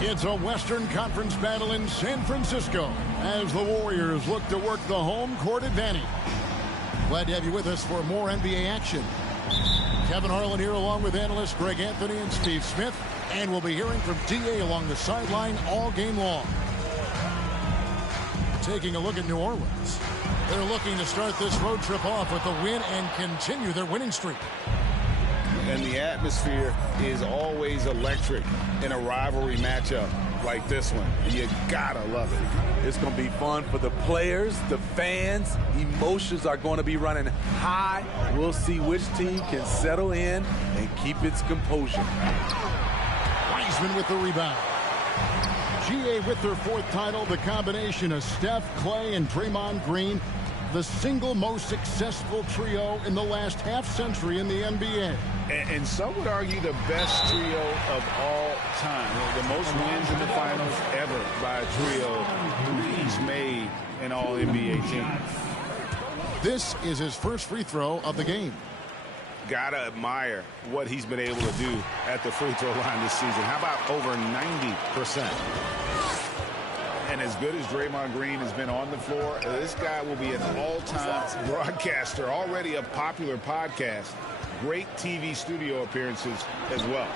It's a Western Conference battle in San Francisco as the Warriors look to work the home court advantage. Glad to have you with us for more NBA action. Kevin Harlan here along with analysts Greg Anthony and Steve Smith. And we'll be hearing from D.A. along the sideline all game long. Taking a look at New Orleans. They're looking to start this road trip off with a win and continue their winning streak. And the atmosphere is always electric in a rivalry matchup like this one. You gotta love it. It's going to be fun for the players, the fans. Emotions are going to be running high. We'll see which team can settle in and keep its composure. Wiseman with the rebound. GA with their fourth title, the combination of Steph, Clay, and Draymond Green, the single most successful trio in the last half-century in the NBA. And some would argue the best trio of all time. The most wins in the finals ever by a trio who each made an all-NBA team. This is his first free throw of the game. Gotta admire what he's been able to do at the free throw line this season. How about over 90%? And as good as Draymond Green has been on the floor, this guy will be an all-time broadcaster, already a popular podcast. Great TV studio appearances as well.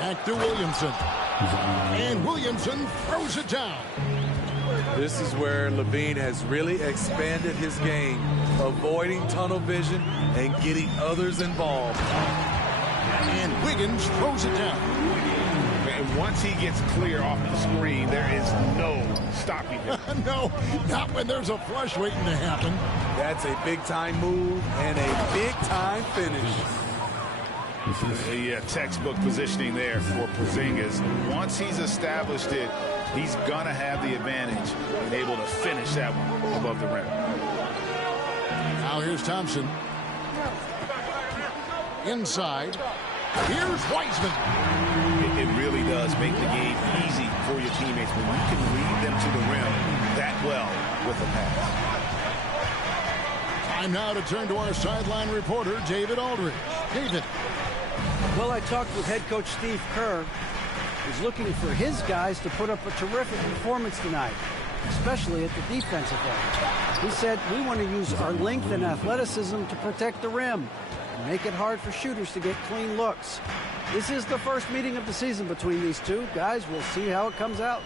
Back to Williamson. And Williamson throws it down. This is where Levine has really expanded his game, avoiding tunnel vision and getting others involved. And Wiggins throws it down. And once he gets clear off the screen, there is no stopping him. No, not when there's a flush waiting to happen. That's a big-time move and a big-time finish. Yeah, textbook positioning there for Porzingis. Once he's established it, he's going to have the advantage and able to finish that one above the rim. Now here's Thompson. Inside. Here's Wiseman. It really does make the game easy for your teammates when you can lead them to the rim that well with a pass. Time now to turn to our sideline reporter, David Aldridge. David. Well, I talked with head coach Steve Kerr. He's looking for his guys to put up a terrific performance tonight, especially at the defensive end. He said, we want to use our length and athleticism to protect the rim and make it hard for shooters to get clean looks. This is the first meeting of the season between these two. Guys, we'll see how it comes out.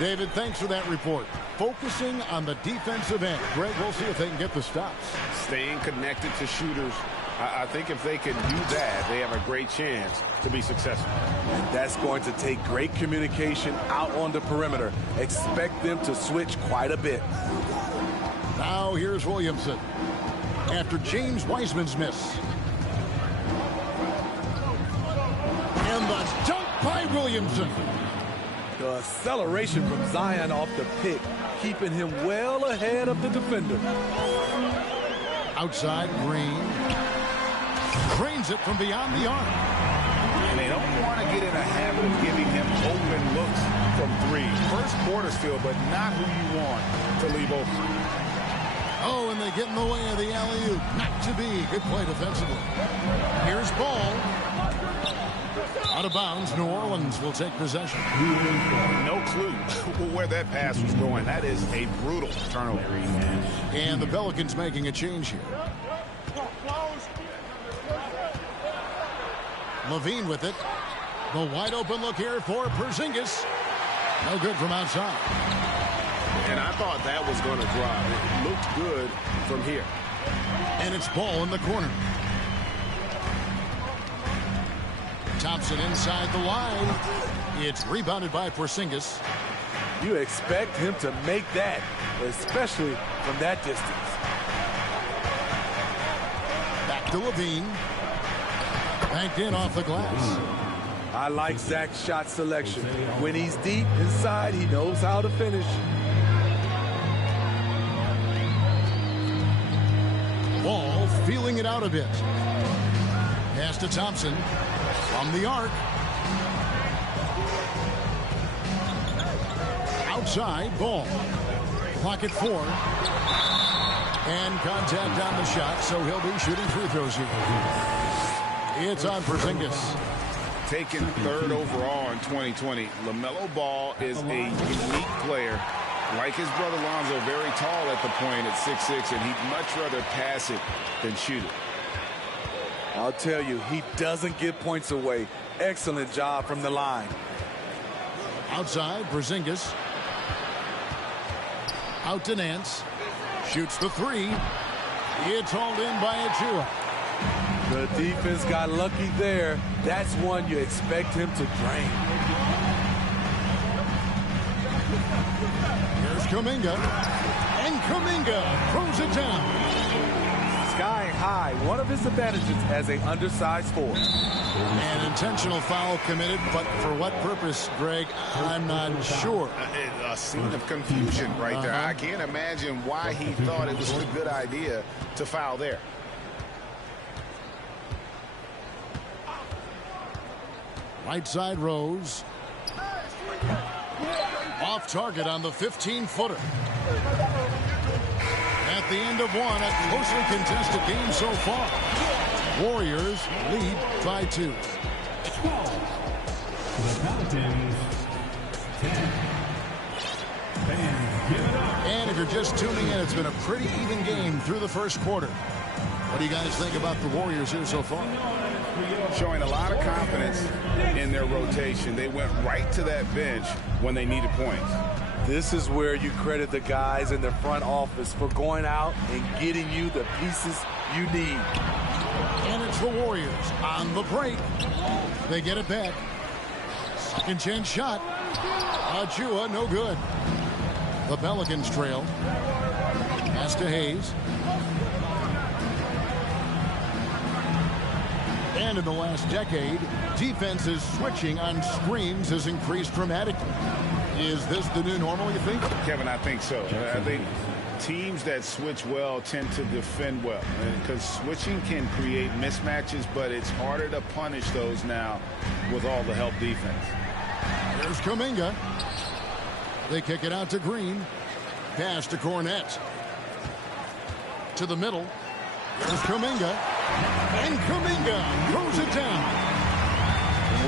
David, thanks for that report. Focusing on the defensive end. Greg, we'll see if they can get the stops. Staying connected to shooters. I think if they can do that, they have a great chance to be successful. And that's going to take great communication out on the perimeter. Expect them to switch quite a bit. Now here's Williamson. After James Wiseman's miss. And the dunk by Williamson. The acceleration from Zion off the pick, keeping him well ahead of the defender. Outside, Green. Drains it from beyond the arc. And they don't want to get in a habit of giving him open looks from three. First quarter still, but not who you want to leave open. Oh, and they get in the way of the alley-oop. Not to be. Good play defensively. Here's Ball. Out of bounds, New Orleans will take possession. No clue where that pass was going. That is a brutal turnover. And the Pelicans making a change here. Levine with it. The wide open look here for Porzingis. No good from outside. And I thought that was going to drop. It looked good from here. And it's Ball in the corner. Thompson inside the line. It's rebounded by Porzingis. You expect him to make that, especially from that distance. Back to Levine. Banked in off the glass. I like Zach's shot selection. When he's deep inside, he knows how to finish. Ball feeling it out a bit. Pass to Thompson. From the arc. Outside, Ball. Clock at 4. And contact on the shot, so he'll be shooting free throws here. It's on Porzingis. taken 3rd overall in 2020. LaMelo Ball is a unique player. Like his brother Lonzo, very tall at the point at 6'6", and he'd much rather pass it than shoot it. I'll tell you, he doesn't give points away. Excellent job from the line. Outside, Porzingis. Out to Nance. Shoots the 3. It's hauled in by Achua. The defense got lucky there. That's one you expect him to drain. Here's Kuminga. And Kuminga throws it down. Sky high, one of his advantages as an undersized forward. An intentional foul committed, but for what purpose, Greg, I'm not sure. A scene of confusion right there. I can't imagine why he thought it was a good idea to foul there. Right side Rose. Off target on the 15-footer. At the end of one, a closely contested game so far. Warriors lead by 2. The Pelicans, 10. And if you're just tuning in, it's been a pretty even game through the first quarter. What do you guys think about the Warriors here so far? Showing a lot of confidence in their rotation. They went right to that bench when they needed points. This is where you credit the guys in the front office for going out and getting you the pieces you need. And it's the Warriors on the break. They get it back. Second chance shot. Achua, no good. The Pelicans trail. Pass to Hayes. And in the last decade, defenses switching on screens has increased dramatically. Is this the new normal, you think? Kevin, I think so. I think teams that switch well tend to defend well. Because switching can create mismatches, but it's harder to punish those now with all the help defense. There's Kuminga. They kick it out to Green. Pass to Cornette. To the middle. There's Kuminga. And Kuminga throws it down.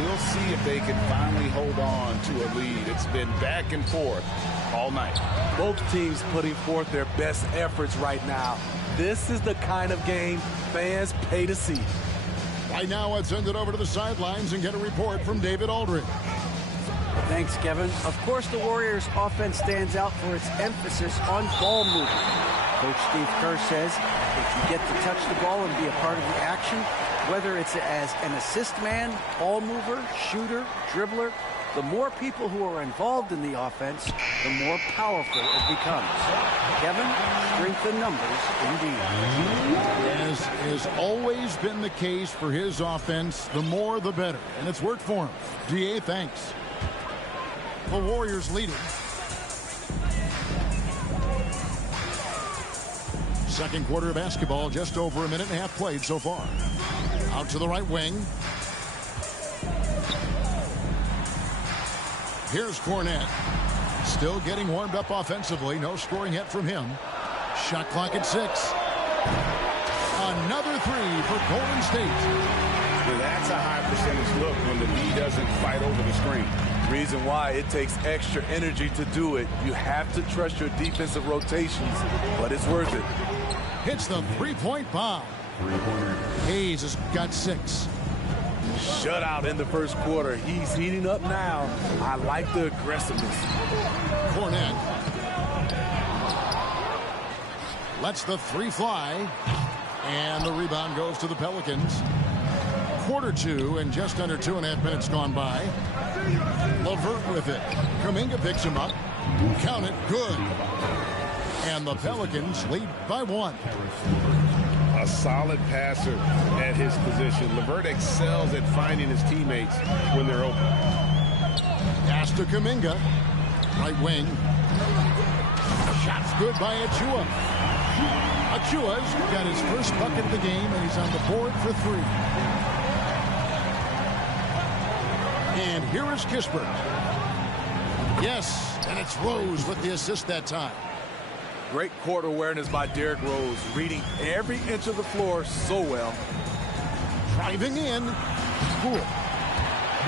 We'll see if they can finally hold on to a lead. It's been back and forth all night. Both teams putting forth their best efforts right now. This is the kind of game fans pay to see. Right now, let's send it over to the sidelines and get a report from David Aldridge. Thanks, Kevin. Of course, the Warriors' offense stands out for its emphasis on ball movement. Coach Steve Kerr says if you get to touch the ball and be a part of the action, whether it's as an assist man, ball mover, shooter, dribbler, the more people who are involved in the offense, the more powerful it becomes. Kevin, strength in numbers indeed. As has always been the case for his offense, the more the better. And it's worked for him. DA, thanks. The Warriors leading. Second quarter of basketball, just over a minute and a half played so far. Out to the right wing. Here's Cornette. Still getting warmed up offensively. No scoring yet from him. Shot clock at 6. Another 3 for Golden State. Well, that's a high percentage look when the D doesn't fight over the screen. Reason why it takes extra energy to do it. You have to trust your defensive rotations, but it's worth it. Hits the three-point bomb. Hayes has got 6. Shutout in the first quarter. He's heating up now. I like the aggressiveness. Cornette lets the 3 fly. And the rebound goes to the Pelicans. Quarter 2 and just under 2.5 minutes gone by. LeVert with it. Kuminga picks him up. Count it. Good. And the Pelicans lead by 1. A solid passer at his position. LeVert excels at finding his teammates when they're open. Pass to Kuminga. Right wing. Shot's good by Achua. Achua's got his first bucket of the game, and he's on the board for 3. And here is Kispert. Yes, and it's Rose with the assist that time. Great court awareness by Derrick Rose, reading every inch of the floor so well. Driving in. Cool.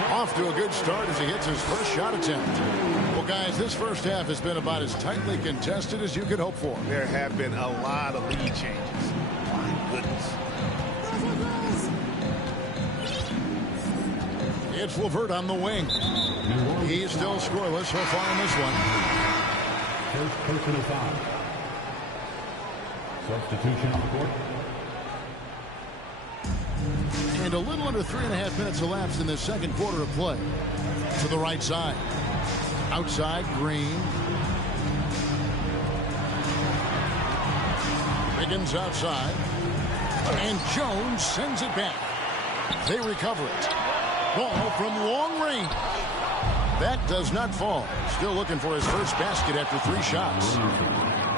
Off to a good start as he hits his first shot attempt. Well, guys, this first half has been about as tightly contested as you could hope for. There have been a lot of lead changes. My goodness. It's Levert on the wing. He's still scoreless so far in this one. First personal foul. Substitution on the court. And a little under 3.5 minutes elapsed in this second quarter of play. To the right side. Outside, Green. Wiggins outside. And Jones sends it back. They recover it. Ball from long range. That does not fall. Still looking for his first basket after 3 shots.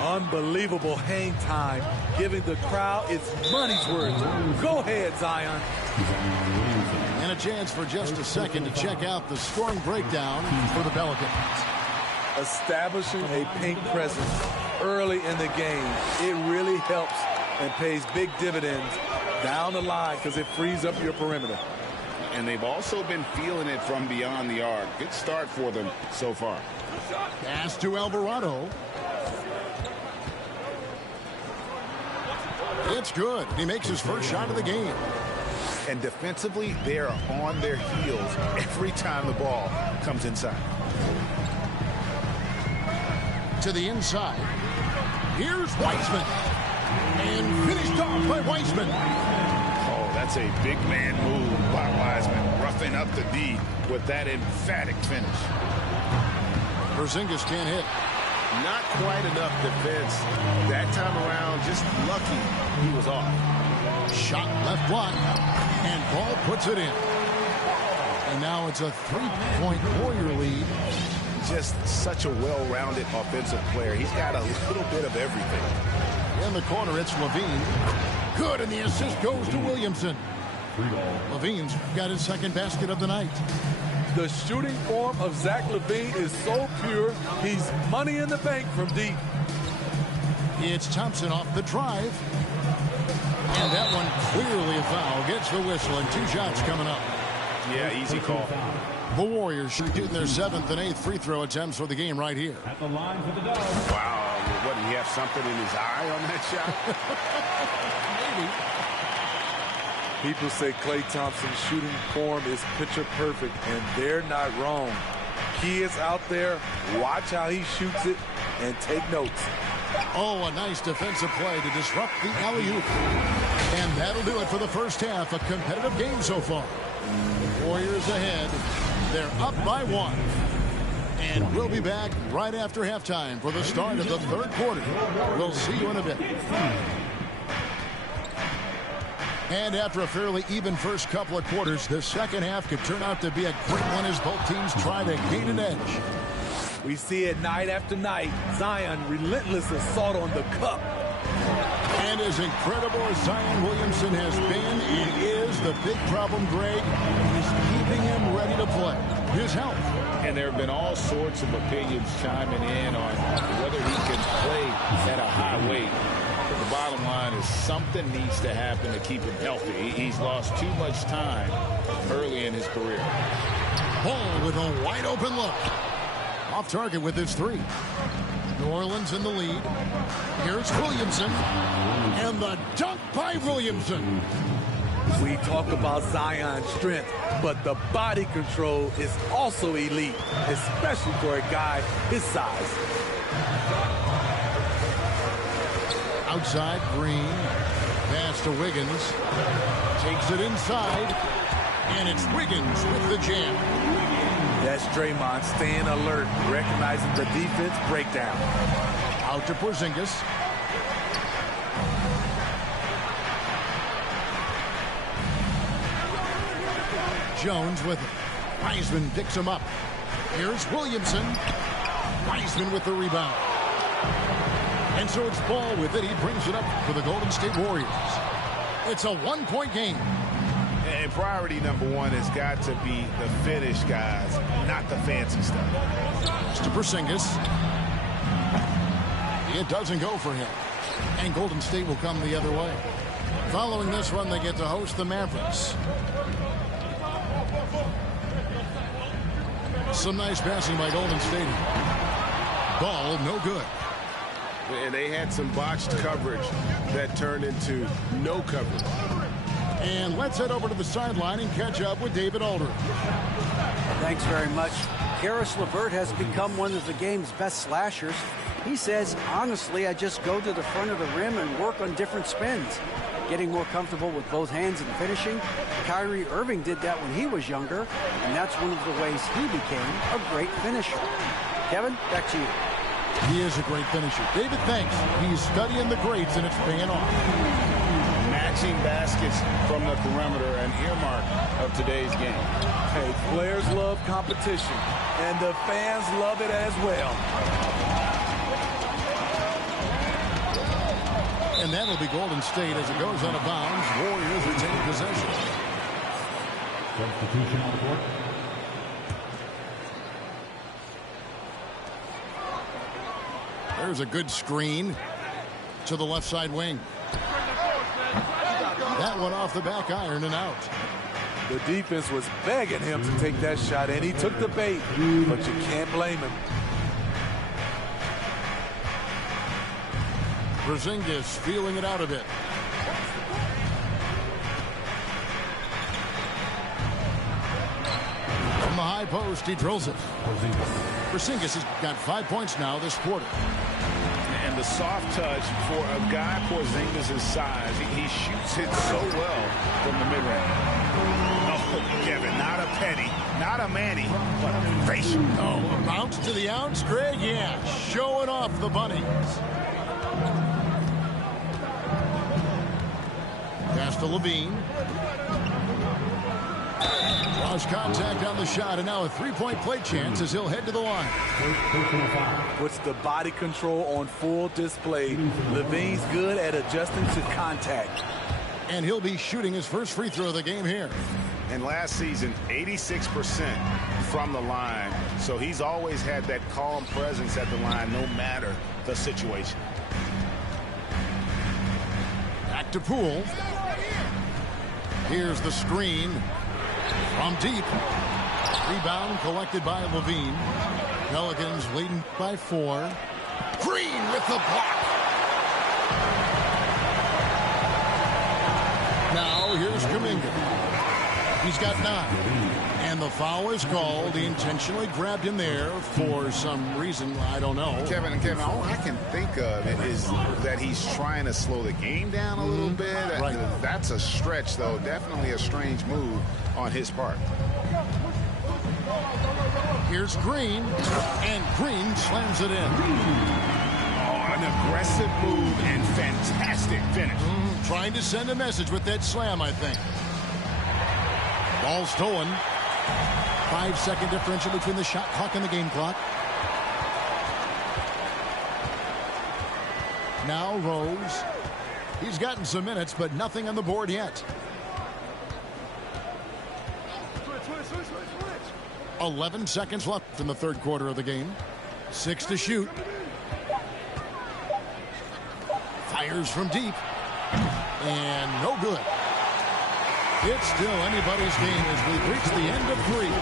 Unbelievable hang time, giving the crowd its money's worth. Go ahead, Zion. And a chance for just a second to check out the scoring breakdown for the Pelicans. Establishing a paint presence early in the game, it really helps and pays big dividends down the line because it frees up your perimeter. And they've also been feeling it from beyond the arc. Good start for them so far. Pass to Alvarado. It's good. He makes his first shot of the game. And defensively, they are on their heels every time the ball comes inside. To the inside. Here's Weissman. And finished off by Weissman. Oh, that's a big man move by Wiseman, roughing up the D with that emphatic finish. Porzingis can't hit. Not quite enough defense. That time around, just lucky he was off. Shot left block. And Ball puts it in. And now it's a 3-point Warrior lead. Just such a well-rounded offensive player. He's got a little bit of everything. In the corner, it's Levine. Good, and the assist goes to Williamson. Levine's got his second basket of the night. The shooting form of Zach LaVine is so pure, he's money in the bank from deep. It's Thompson off the drive. And that one clearly a foul. Gets the whistle, and 2 shots coming up. Yeah, easy call. The Warriors shooting their 7th and 8th free throw attempts for the game right here. At the line for the dub. Wow, what, did he have something in his eye on that shot? Maybe. People say Klay Thompson's shooting form is picture perfect, and they're not wrong. Kids out there, watch how he shoots it and take notes. Oh, a nice defensive play to disrupt the alley-oop. And that'll do it for the first half. A competitive game so far. Warriors ahead. They're up by 1. And we'll be back right after halftime for the start of the third quarter. We'll see you in a bit. And after a fairly even first couple of quarters, the second half could turn out to be a great one as both teams try to gain an edge. We see it night after night. Zion, relentless assault on the cup. And as incredible as Zion Williamson has been and is, the big problem, Greg, is keeping him ready to play. His health. And there have been all sorts of opinions chiming in on whether he can play at a high weight. But the bottom line is something needs to happen to keep him healthy. He's lost too much time early in his career. Ball with a wide open look. Off target with his 3. New Orleans in the lead. Here's Williamson. And the dunk by Williamson. We talk about Zion's strength, but the body control is also elite, especially for a guy his size. Outside, Green. Pass to Wiggins. Takes it inside. And it's Wiggins with the jam. That's Draymond staying alert, recognizing the defense breakdown. Out to Porzingis. Jones with it. Wiseman picks him up. Here's Williamson. Wiseman with the rebound. And so it's Ball with it. He brings it up for the Golden State Warriors. It's a 1-point game. And priority number 1 has got to be the finish, guys, not the fancy stuff. It's to Porzingis. It doesn't go for him. And Golden State will come the other way. Following this run, they get to host the Mavericks. Some nice passing by Golden State. Ball no good. And they had some botched coverage that turned into no coverage. And let's head over to the sideline and catch up with David Aldridge. Thanks very much. Karis LeVert has become one of the game's best slashers. He says, honestly, I just go to the front of the rim and work on different spins. Getting more comfortable with both hands and finishing. Kyrie Irving did that when he was younger, and that's one of the ways he became a great finisher. Kevin, back to you. He is a great finisher. David thinks he's studying the greats, and it's paying off. Matching baskets from the perimeter, an earmark of today's game. Hey, players love competition, and the fans love it as well. And that'll be Golden State as it goes out of bounds. Warriors retain possession. Substitution on the court. There's a good screen to the left side wing. That one off the back iron and out. The defense was begging him to take that shot, and he took the bait, but you can't blame him. Porzingis feeling it out a bit. From the high post, he drills it. Porzingis has got 5 points now this quarter. And the soft touch for a guy Porzingis' size, he shoots it so well from the mid-range. Oh, Kevin, not a penny, not a Manny, but a facial. Oh, a bounce to the ounce, Greg? Yeah, showing off the bunnies. Pass to Levine. Draws contact on the shot, and now a three-point play chance as he'll head to the line. Puts the body control on full display. Levine's good at adjusting to contact. And he'll be shooting his first free throw of the game here. And last season, 86% from the line. So he's always had that calm presence at the line, no matter the situation. Back to Poole. Here's the screen from deep. Rebound collected by Levine. Pelicans leading by 4. Green with the block. Now here's Kuminga. He's got 9. And the foul is called. He intentionally grabbed him there for some reason. I don't know. Kevin, all I can think of is that he's trying to slow the game down a little bit. Right. That's a stretch, though. Definitely a strange move on his part. Here's Green. And Green slams it in. Oh, an aggressive move and fantastic finish. Trying to send a message with that slam, I think. Ball stolen. 5-second differential between the shot clock and the game clock. Now Rose. He's gotten some minutes, but nothing on the board yet. 11 seconds left in the third quarter of the game. 6 to shoot. Fires from deep. And no good. It's still anybody's game as we've reached the end of 3.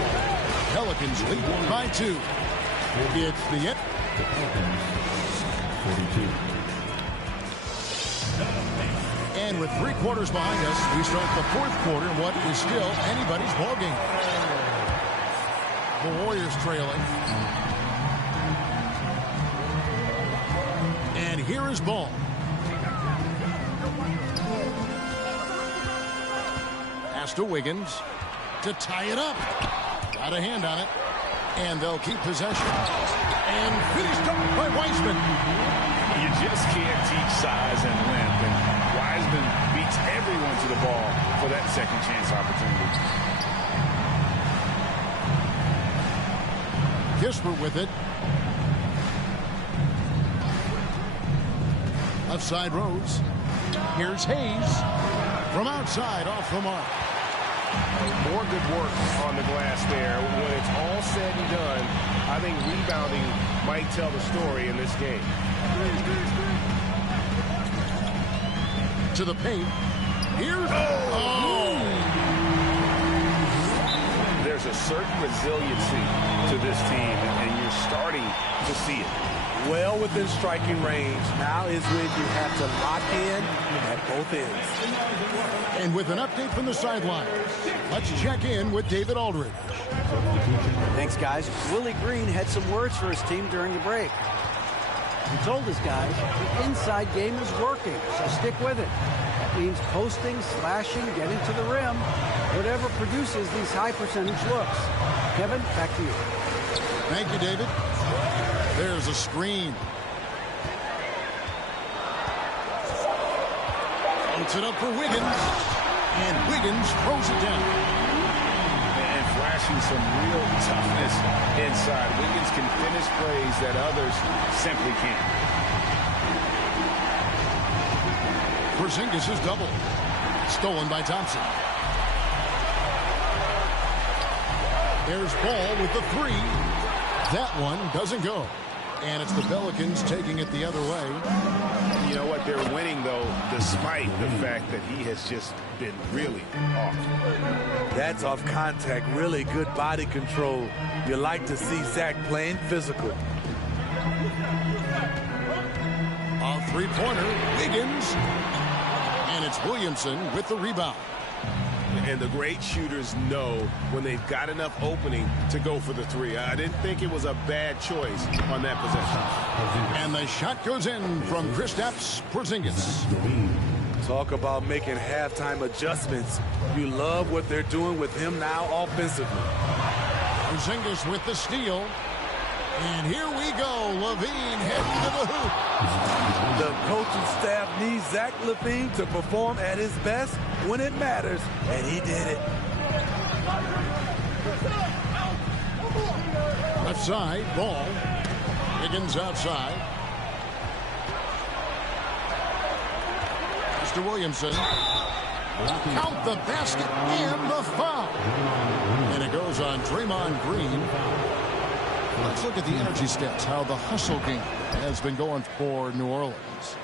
Pelicans lead by 2. It's the end. 42. And with 3 quarters behind us, we start the fourth quarter in what is still anybody's ball game. The Warriors trailing. And here is ball. Pass to Wiggins to tie it up. Got a hand on it. And they'll keep possession. And finished up by Wiseman. You just can't teach size and length. And Wiseman beats everyone to the ball for that second chance opportunity. Kisper with it. Left side Rose. Here's Hayes. From outside, off the mark. More good work on the glass there. When it's all said and done, I think rebounding might tell the story in this game. To the paint. Here's... There's a a certain resiliency to this team, and you're starting to see it. Well within striking range. Now is when you have to lock in at both ends. And with an update from the sideline, let's check in with David Aldridge. Thanks, guys. Willie Green had some words for his team during the break. He told his guys the inside game is working, so stick with it. That means posting, slashing, getting to the rim, whatever produces these high percentage looks. Kevin, back to you. Thank you, David. There's a screen. Floats it up for Wiggins. And Wiggins throws it down. And flashing some real toughness inside. Wiggins can finish plays that others simply can't. Porzingis is double. Stolen by Thompson. There's Ball with the three. That one doesn't go. And it's the Pelicans taking it the other way. You know what? They're winning, though, despite the fact that he has just been really off. That's off contact. Really good body control. You like to see Zach playing physical. A three-pointer. Wiggins. And it's Williamson with the rebound. And the great shooters know when they've got enough opening to go for the three. I didn't think it was a bad choice on that possession. And the shot goes in from Kristaps Porzingis. Talk about making halftime adjustments. You love what they're doing with him now offensively. Porzingis with the steal. And here we go. LaVine heading to the hoop. The coaching staff needs Zach LaVine to perform at his best when it matters, and he did it. Left side, Ball. Higgins outside. Mr. Williamson. Count the basket and the foul. And it goes on Draymond Green. Let's look at the energy stats, how the hustle game has been going for New Orleans.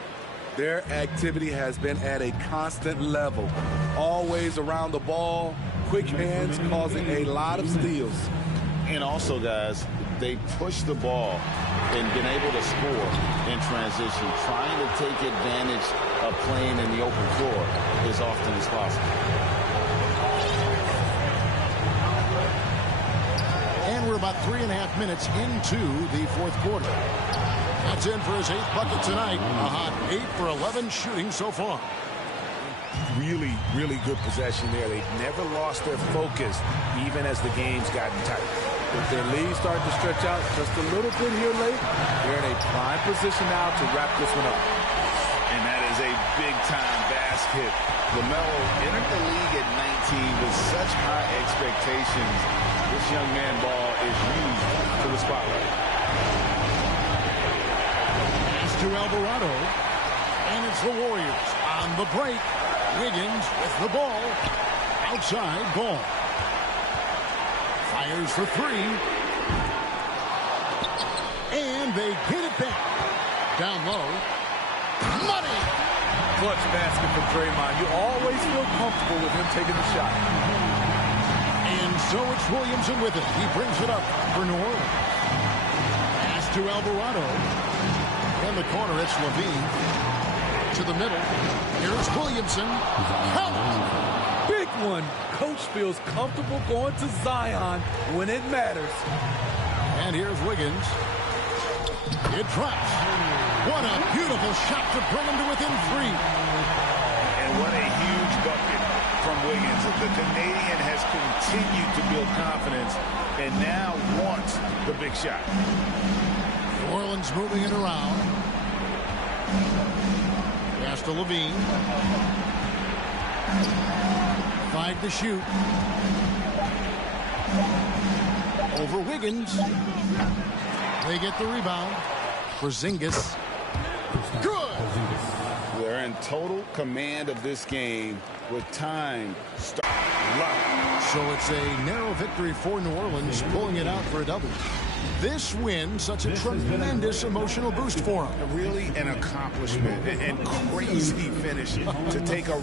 Their activity has been at a constant level. Always around the ball, quick hands causing a lot of steals. And also, guys, they push the ball and been able to score in transition, trying to take advantage of playing in the open floor as often as possible. And we're about 3.5 minutes into the fourth quarter. That's in for his 8th bucket tonight. A hot 8 for 11 shooting so far. Really, really good possession there. They've never lost their focus, even as the game's gotten tight. If their lead starting to stretch out just a little bit here late, they're in a prime position now to wrap this one up. And that is a big-time basket. LaMelo entered the league at 19 with such high expectations. This young man ball is used to the spotlight. Pass to Alvarado. And it's the Warriors on the break. Wiggins with the ball. Outside, Ball. Fires for three. And they get it back. Down low. Money! Clutch basket for Draymond. You always feel comfortable with him taking the shot. And so it's Williamson with it. He brings it up for New Orleans. Pass to Alvarado. In the corner, it's LaVine. To the middle. Here's Williamson. Count! Big one. Coach feels comfortable going to Zion when it matters. And here's Wiggins. It drops. What a beautiful shot to bring him to within 3. And what a huge bucket from Wiggins. The Canadian has continued to build confidence and now wants the big shot. New Orleans moving it around. Pass to LaVine. 5 to shoot. Over Wiggins. They get the rebound. Porzingis. Good. They're in total command of this game with time. So it's a narrow victory for New Orleans, pulling it out for a double. This win, such a tremendous emotional boost for them. Really an accomplishment and crazy finish to take a